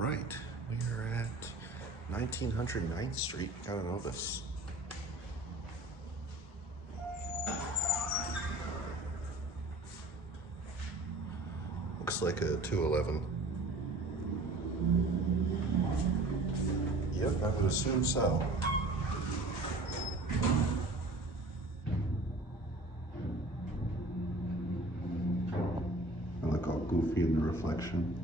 right, we are at 1900 9th Street. Gotta know this. Looks like a 211. Yep, I would assume so. I look all goofy in the reflection.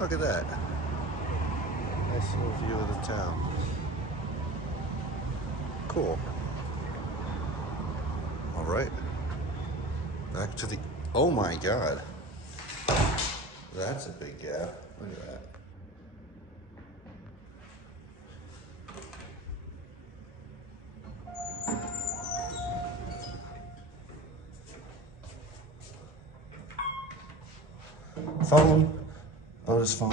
Look at that. Nice little view of the town. Cool. All right. Back to the, oh my God. That's a big gap. Look at that. Phone. Otis phone.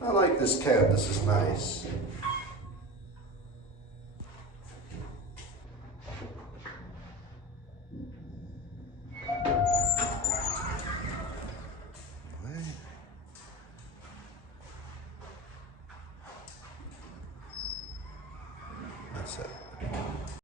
I like this cab. This is nice.